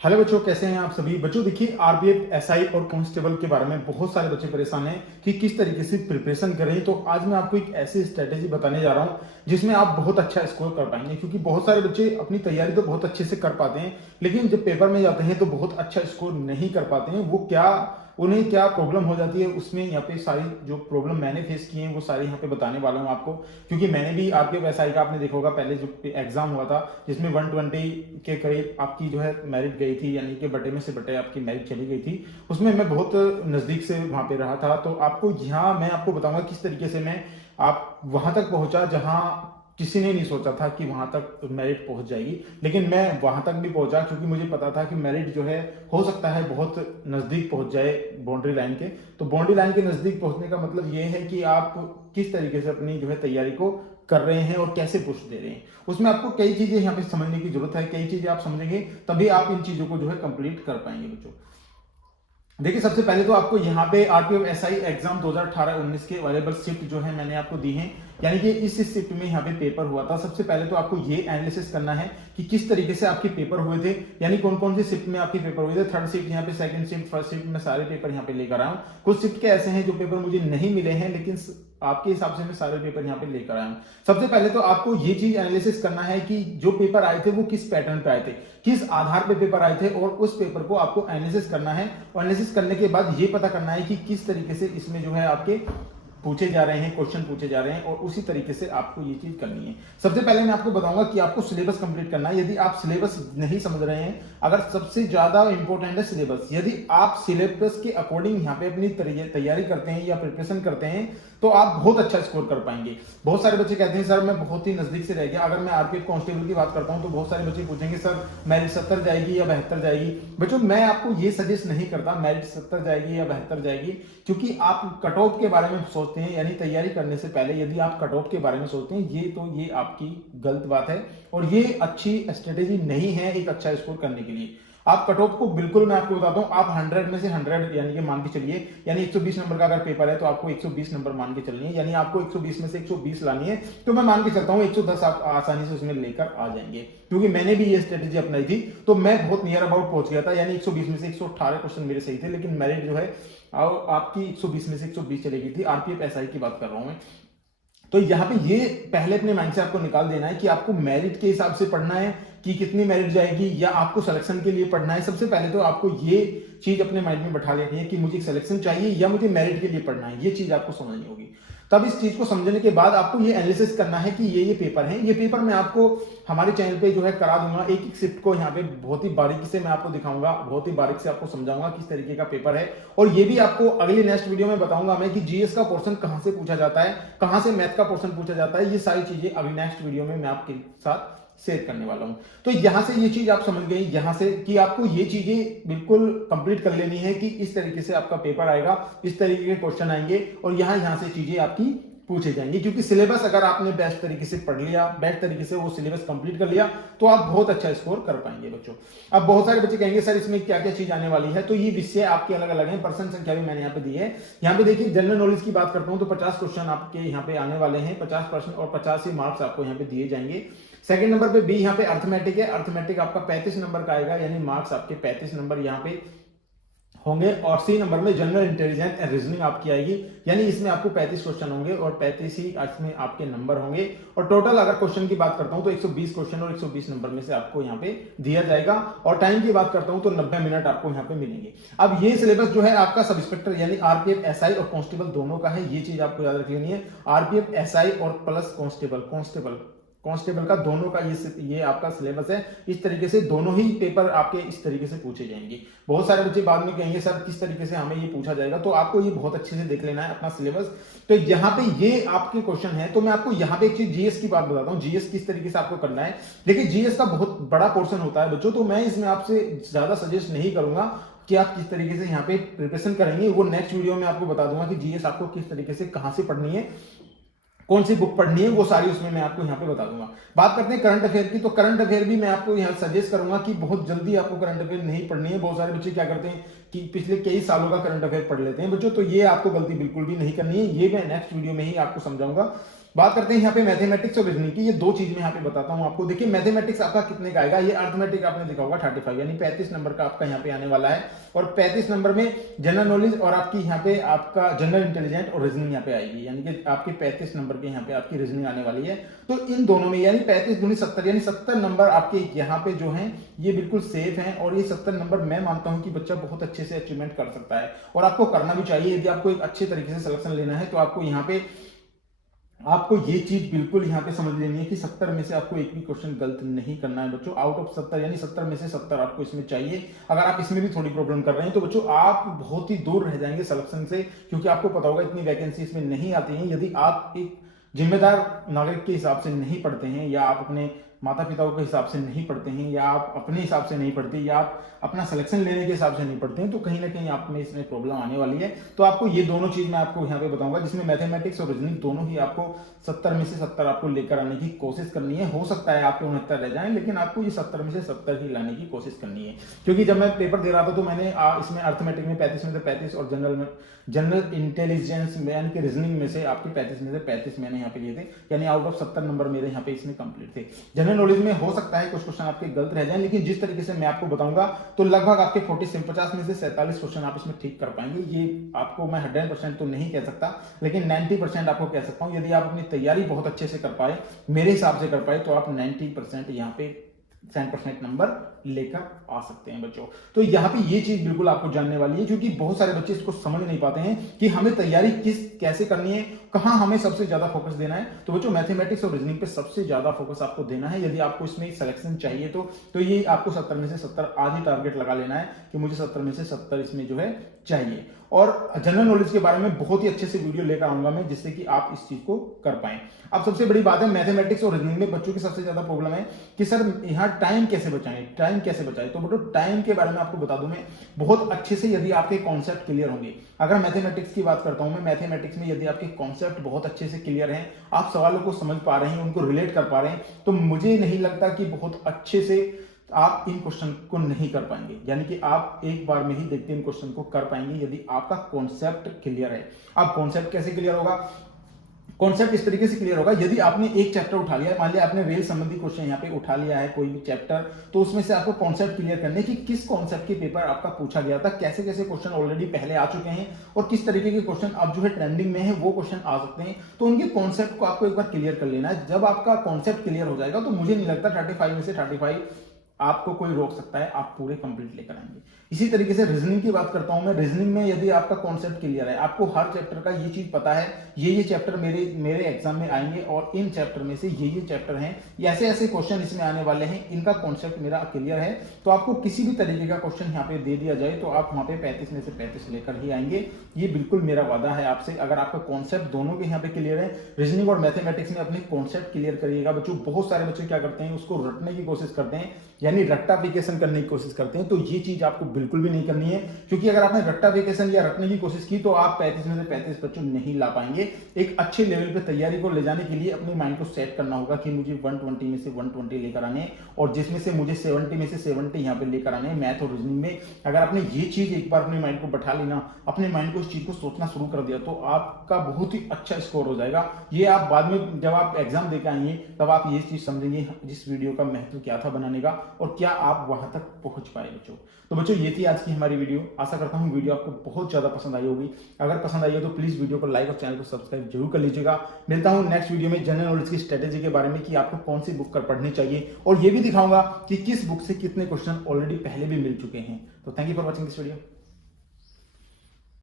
Hello बच्चों, कैसे हैं आप सभी बच्चों। देखिए, आरपीएफ, एसआई और कांस्टेबल के बारे में बहुत सारे बच्चे परेशान हैं कि किस तरीके से प्रिपरेशन करें। तो आज मैं आपको एक ऐसी स्ट्रेटेजी बताने जा रहा हूं जिसमें आप बहुत अच्छा स्कोर कर पाएंगे, क्योंकि बहुत सारे बच्चे अपनी तैयारी तो बहुत अच्छे से कर पाते हैं, लेकिन जब पेपर में जाते हैं तो बहुत अच्छा स्कोर नहीं कर पाते हैं। वो क्या, उन्हें क्या प्रॉब्लम हो जाती है, उसमें यहाँ पे सारी जो प्रॉब्लम मैंने फेस की है वो सारी यहाँ पे बताने वाला हूँ आपको। क्योंकि मैंने भी आरपीएफ एसआई का, आपने देखा होगा, पहले जो एग्जाम हुआ था जिसमें 120 के करीब आपकी जो है मेरिट गई थी, यानी कि बटे में से बटे आपकी मेरिट चली गई थी। उसमें मैं बहुत नजदीक से वहां पे रहा था। तो आपको यहाँ मैं आपको बताऊंगा किस तरीके से मैं आप वहां तक पहुंचा जहां किसी ने नहीं सोचा था कि वहां तक मेरिट पहुंच जाएगी, लेकिन मैं वहां तक भी पहुंचा क्योंकि मुझे पता था कि मेरिट जो है हो सकता है बहुत नजदीक पहुंच जाए बाउंड्री लाइन के। तो बाउंड्री लाइन के नजदीक पहुंचने का मतलब ये है कि आप किस तरीके से अपनी जो है तैयारी को कर रहे हैं और कैसे पुश दे रहे हैं। उसमें आपको कई चीजें यहाँ पे समझने की जरूरत है, कई चीजें आप समझेंगे तभी आप इन चीजों को जो है कंप्लीट कर पाएंगे बच्चों। देखिए, सबसे पहले तो आपको यहाँ पे आरपीएफ एसआई एग्जाम 2018-19 के अवेलेबल शिफ्ट जो है मैंने आपको दी है, यानी कि इस शिफ्ट में यहाँ पे पेपर हुआ था। सबसे पहले तो आपको ये एनालिसिस करना है कि किस तरीके से आपके पेपर हुए थे, यानी कौन कौन से शिफ्ट में आपके पेपर हुए थे। थर्ड शिफ्ट, यहाँ पे सेकंड शिफ्ट, फर्स्ट शिफ्ट में सारे पेपर यहाँ पे लेकर आया हूँ। कुछ शिफ्ट के ऐसे हैं जो पेपर मुझे नहीं मिले हैं, लेकिन आपके हिसाब से मैं सारे पेपर यहाँ पे लेकर आया हूँ। सबसे पहले तो आपको ये चीज एनालिसिस करना है कि जो पेपर आए थे वो किस पैटर्न पे आए थे, किस आधार पे पेपर आए थे, और उस पेपर को आपको एनालिसिस करना है। और एनालिसिस करने के बाद ये पता करना है कि किस तरीके से इसमें जो है आपके पूछे जा रहे हैं, क्वेश्चन पूछे जा रहे हैं, और उसी तरीके से आपको ये चीज करनी है। सबसे पहले मैं आपको बताऊंगा कि आपको सिलेबस कंप्लीट करना है। यदि आप सिलेबस नहीं समझ रहे हैं, अगर सबसे ज्यादा इंपॉर्टेंट है सिलेबस, यदि आप सिलेबस के अकॉर्डिंग यहाँ पे अपनी तैयारी करते हैं या प्रिपरेशन करते हैं तो आप बहुत अच्छा स्कोर कर पाएंगे। बहुत सारे बच्चे कहते हैं सर मैं बहुत ही नजदीक से रह गया। अगर मैं आरपीएफ कांस्टेबल की बात करता हूं तो बहुत सारे बच्चे पूछेंगे सर मेरिट 70 जाएगी या 72 जाएगी। बच्चों, मैं आपको ये सजेस्ट नहीं करता मेरिट 70 जाएगी या 72 जाएगी, क्योंकि आप कट ऑफ के बारे में सोचते हैं, यानी तैयारी करने से पहले यदि आप कट ऑफ के बारे में सोचते हैं ये आपकी गलत बात है, और ये अच्छी स्ट्रेटेजी नहीं है एक अच्छा स्कोर करने के लिए। आप कट ऑफ को बिल्कुल, मैं आपको बताता हूं, आप 100 में से 100 यानी कि मान के चलिए, यानी 120 नंबर का अगर पेपर है तो आपको 120 नंबर मान के चलनी है, यानी आपको 120 में से 120 लानी है। तो मैं मान के चलता हूं 110 आप आसानी से उसमें लेकर आ जाएंगे, क्योंकि मैंने भी ये स्ट्रेटेजी अपनाई थी। तो मैं बहुत नियर अबाउट पहुंच गया था, यानी 120 में से 118 क्वेश्चन मेरे सही थे, लेकिन मेरिट जो है आपकी 120 में से 120 चली गई थी। आरपीएफ एसआई की बात कर रहा हूं मैं। तो यहाँ पे ये पहले अपने माइंड से आपको निकाल देना है कि आपको मेरिट के हिसाब से पढ़ना है कि कितनी मेरिट जाएगी, या आपको सिलेक्शन के लिए पढ़ना है। सबसे पहले तो आपको ये चीज अपने माइंड में बैठा लेनी है कि मुझे सिलेक्शन चाहिए या मुझे मेरिट के लिए पढ़ना है। ये चीज आपको समझनी होगी। तब इस चीज को समझने के बाद आपको ये एनालिसिस करना है कि ये पेपर हैं। ये पेपर मैं आपको हमारे चैनल पे जो है करा दूंगा, एक एक शिफ्ट को यहाँ पे बहुत ही बारीकी से मैं आपको दिखाऊंगा, बहुत ही बारीक से आपको समझाऊंगा किस तरीके का पेपर है। और ये भी आपको अगले नेक्स्ट वीडियो में बताऊंगा मैं कि जीएस का पोर्शन कहां से पूछा जाता है, कहां से मैथ का पोर्शन पूछा जाता है। ये सारी चीजें अगले नेक्स्ट वीडियो में मैं आपके साथ शेयर करने वाला हूं। तो यहां से ये चीज आप समझ गए यहां से कि आपको ये चीजें बिल्कुल कंप्लीट कर लेनी है कि इस तरीके से आपका पेपर आएगा, इस तरीके के क्वेश्चन आएंगे, और यहां से चीजें आपकी पूछे जाएंगे। क्योंकि सिलेबस अगर आपने बेस्ट तरीके से पढ़ लिया, बेस्ट तरीके से वो सिलेबस कंप्लीट कर लिया, तो आप बहुत अच्छा स्कोर कर पाएंगे बच्चों। अब बहुत सारे बच्चे कहेंगे सर इसमें क्या क्या चीज आने वाली है, तो ये विषय आपके अलग अलग हैं, पर्सन संख्या भी मैंने यहाँ पे दी है। यहाँ पे देखिए, जनरल नॉलेज की बात करता हूँ तो 50 क्वेश्चन आपके यहाँ पे आने वाले हैं, 50% और 50 ही मार्क्स आपको यहाँ पे दिए जाएंगे। सेकंड नंबर पे बी यहाँ पे अर्थमेटिक है। अर्थमेटिक आपका 35 नंबर का आएगा, यानी मार्क्स आपके 35 नंबर यहाँ पे होंगे। और सी नंबर में जनरल इंटेलिजेंस एंड रीजनिंग आपकी आएगी, यानी इसमें आपको 35 क्वेश्चन होंगे और 35 ही इसमें आपके नंबर होंगे। और टोटल अगर क्वेश्चन की बात करता हूं तो 120 क्वेश्चन और 120 नंबर में से आपको यहाँ पे दिया जाएगा। और टाइम की बात करता हूं तो 90 मिनट आपको यहाँ पे मिलेंगे। अब ये सिलेबस जो है आपका सब इंस्पेक्टर यानी आरपीएफ एसआई और कांस्टेबल दोनों का है, ये चीज आपको याद रख लेनी है। आरपीएफ एसआई और प्लस कांस्टेबल का दोनों का ये आपका सिलेबस है। इस तरीके से दोनों ही पेपर आपके इस तरीके से पूछे जाएंगे। बहुत सारे बच्चे बाद में कहेंगे सर किस तरीके से हमें ये पूछा जाएगा, तो आपको ये बहुत अच्छे से देख लेना है अपना सिलेबस। तो यहाँ पे ये आपके क्वेश्चन है। तो मैं आपको यहाँ पे एक चीज जीएस की बात बताता हूँ, जीएस किस तरीके से आपको करना है। देखिए, जीएस का बहुत बड़ा पोर्शन होता है बच्चों, तो मैं इसमें आपसे ज्यादा सजेस्ट नहीं करूंगा कि आप किस तरीके से यहाँ पे प्रिपरेशन करेंगे। वो नेक्स्ट वीडियो में आपको बता दूंगा कि जीएस आपको किस तरीके से कहां से पढ़नी है, कौन सी बुक पढ़नी है, वो सारी उसमें मैं आपको यहाँ पे बता दूंगा। बात करते हैं करंट अफेयर की, तो करंट अफेयर भी मैं आपको यहाँ सजेस्ट करूंगा कि बहुत जल्दी आपको करंट अफेयर नहीं पढ़नी है। बहुत सारे बच्चे क्या करते हैं कि पिछले कई सालों का करंट अफेयर पढ़ लेते हैं बच्चों, तो ये आपको गलती बिल्कुल भी नहीं करनी है। ये मैं नेक्स्ट वीडियो में ही आपको समझाऊंगा बात करते हैं यहाँ पे मैथमेटिक्स और रीजनिंग की। ये दो चीज मैं यहाँ पे बताता हूँ आपको। देखिए मैथमेटिक्स आपका कितने का आएगा, ये अर्थमेटिक आपने देखा होगा 35 यानी 35 नंबर का आपका यहाँ पे आने वाला है। और 35 नंबर में जनरल नॉलेज और आपकी यहाँ पे आपका जनरल इंटेलिजेंट और रीजनिंग यहाँ पे आएगी, यानी कि आपके 35 नंबर के यहाँ पे आपकी रीजनिंग आने वाली है। तो इन दोनों में यानी 35 दूनी 70 यानी 70 नंबर आपके यहाँ पे जो है ये बिल्कुल सेफ है। और ये 70 नंबर मैं मानता हूँ कि बच्चा बहुत अच्छे से अचीवमेंट कर सकता है और आपको करना भी चाहिए। यदि आपको एक अच्छे तरीके से सिलेक्शन लेना है तो आपको यहाँ पे आपको ये चीज बिल्कुल यहाँ पे समझ लेनी है कि 70 में से आपको एक भी क्वेश्चन गलत नहीं करना है बच्चों। आउट ऑफ 70 यानी 70 में से 70 आपको इसमें चाहिए। अगर आप इसमें भी थोड़ी प्रॉब्लम कर रहे हैं तो बच्चों आप बहुत ही दूर रह जाएंगे सिलेक्शन से, क्योंकि आपको पता होगा इतनी वैकेंसी इसमें नहीं आती है। यदि आप एक जिम्मेदार नागरिक के हिसाब से नहीं पढ़ते हैं, या आप अपने माता पिताओं के हिसाब से नहीं पढ़ते हैं, या आप अपने हिसाब से नहीं पढ़ते, या आप अपना सिलेक्शन लेने के हिसाब से नहीं पढ़ते हैं, तो कहीं ना कहीं आप में इसमें प्रॉब्लम आने वाली है। तो आपको ये दोनों चीज मैं आपको यहाँ पे बताऊंगा, जिसमें मैथमेटिक्स और रीजनिंग दोनों ही आपको 70 में से 70 आपको लेकर आने की कोशिश करनी है। हो सकता है आपके 69 रह जाएं, लेकिन आपको ये 70 में से 70 ही लाने की कोशिश करनी है। क्योंकि जब मैं पेपर दे रहा था तो मैंने इसमें अर्थमेटिक में 35 में से 35 और जनरल इंटेलिजेंस में यानी कि रीजनिंग में से आपके 35 में से 35 मैंने यहाँ पे लिए थे, यानी आउट ऑफ 70 नंबर मेरे यहाँ पे इसमें कंप्लीट थे। जनरल नॉलेज में हो सकता है कुछ क्वेश्चन आपके गलत रह जाएं, लेकिन जिस तरीके से मैं आपको बताऊंगा तो लगभग आपके 50 में से 47 क्वेश्चन आप इसमें ठीक कर पाएंगे। ये आपको मैं 100% तो नहीं कह सकता, लेकिन 90% आपको कह सकता हूं। यदि आप अपनी तैयारी बहुत अच्छे से कर पाए, मेरे हिसाब से कर पाए, तो आप 90% यहाँ पे 10% नंबर लेकर आ सकते हैं बच्चों। तो यहाँ पे ये चीज बिल्कुल आपको जानने वाली है, क्योंकि बहुत सारे बच्चे इसको समझ नहीं पाते हैं कि हमें तैयारी कैसे करनी है, कहां हमें सबसे ज्यादा फोकस देना है। तो बच्चों मैथमेटिक्स और रीजनिंग पे सबसे ज्यादा फोकस आपको देना है। यदि आपको इसमें सिलेक्शन चाहिए तो ये आपको 70 में से 70 आज ही टारगेट लगा लेना है कि मुझे 70 में से 70 इसमें जो है चाहिए। और जनरल नॉलेज के बारे में बहुत ही अच्छे से वीडियो लेकर आऊंगा मैं, जिससे कि आप इस चीज को कर पाए। अब सबसे बड़ी बात है मैथमेटिक्स और रीजनिंग में बच्चों की सबसे ज्यादा प्रॉब्लम है कि सर यहाँ टाइम कैसे बचाएं, टाइम कैसे बचाएं। तो बच्चों टाइम के बारे में आपको बता दूं मैं बहुत अच्छे से, यदि आपके कॉन्सेप्ट क्लियर होंगे। अगर मैथमेटिक्स की बात करता हूं मैं, मैथमेटिक्स में यदि आपके कॉन्सेप्ट बहुत अच्छे से क्लियर हैं, आप सवालों को समझ पा रहे हैं, उनको रिलेट कर पा रहे हैं, तो मुझे नहीं लगता कि बहुत अच्छे से आप इन क्वेश्चन को नहीं कर पाएंगे। यानी कि आप एक बार में ही देखते इन क्वेश्चन को कर पाएंगे यदि आपका कॉन्सेप्ट क्लियर है। अब कॉन्सेप्ट कैसे क्लियर होगा? कॉन्सेप्ट इस तरीके से क्लियर होगा, यदि आपने एक चैप्टर उठा लिया, मान लिया आपने रेल संबंधी क्वेश्चन यहाँ पे उठा लिया है कोई भी चैप्टर, तो उसमें से आपको कॉन्सेप्ट क्लियर करने की किस कॉन्सेप्ट के पेपर आपका पूछा गया था, कैसे कैसे क्वेश्चन ऑलरेडी पहले आ चुके हैं और किस तरीके के क्वेश्चन अब जो है ट्रेंडिंग में है वो क्वेश्चन आ सकते हैं। तो उनके कॉन्सेप्ट को आपको एक बार क्लियर कर लेना है। जब आपका कॉन्सेप्ट क्लियर हो जाएगा तो मुझे नहीं लगता 35 में से 35 आपको कोई रोक सकता है, आप पूरे कंप्लीट लेकर आएंगे। इसी तरीके से रीजनिंग की बात करता हूं मैं। रीजनिंग में यदि आपका कॉन्सेप्ट क्लियर है, आपको हर चैप्टर का ये चीज पता है, ये चैप्टर मेरे एग्जाम में आएंगे और इन चैप्टर में से ये चैप्टर हैं, ऐसे ऐसे क्वेश्चन इसमें आने वाले हैं, इनका कॉन्सेप्ट मेरा क्लियर है, तो आपको किसी भी तरीके का क्वेश्चन यहाँ पे दे दिया जाए तो आप वहां पे 35 में से 35 लेकर ही आएंगे। ये बिल्कुल मेरा वादा है आपसे। अगर आपका कॉन्सेप्ट दोनों के यहाँ पे क्लियर है, रीजनिंग और मैथमेटिक्स में अपने कॉन्सेप्ट क्लियर करिएगा बच्चों। बहुत सारे बच्चे क्या करते हैं, उसको रटने की कोशिश करते हैं, यानी रट्टाफिकेशन करने की कोशिश करते हैं। तो ये चीज आपको बिल्कुल भी नहीं करनी है, क्योंकि अगर आपने रट्टाफिकेशन या रटने की कोशिश की तो आप 35 में से 35 बच्चों नहीं ला पाएंगे। एक अच्छे लेवल पे तैयारी को ले जाने के लिए अपने माइंड को सेट करना होगा कि मुझे 120 में से 120 लेकर आने, और जिसमें से मुझे 70 में से 70 यहाँ पे लेकर आने मैथ और रीजनिंग में। अगर आपने ये चीज एक बार अपने माइंड को बैठा लेना, अपने माइंड को इस चीज को सोचना शुरू कर दिया, तो आपका बहुत ही अच्छा स्कोर हो जाएगा। ये आप बाद में जब आप एग्जाम देकर आएंगे तब आप ये चीज समझेंगे जिस वीडियो का महत्व क्या था बनाने का और क्या आप वहां तक पहुंच पाए बच्चों। तो बच्चों ये थी आज की हमारी वीडियो। आशा करता हूं वीडियो आपको बहुत ज्यादा पसंद आई होगी। अगर पसंद आई हो तो प्लीज वीडियो को लाइक और चैनल को सब्सक्राइब जरूर कर लीजिएगा। मिलता हूं नेक्स्ट वीडियो में जनरल नॉलेज की स्ट्रेटेजी के बारे में कि आपको कौन सी बुक कर पढ़नी चाहिए, और ये भी दिखाऊंगा कि किस बुक से कितने क्वेश्चन ऑलरेडी पहले भी मिल चुके हैं। तो thank you for watching this video.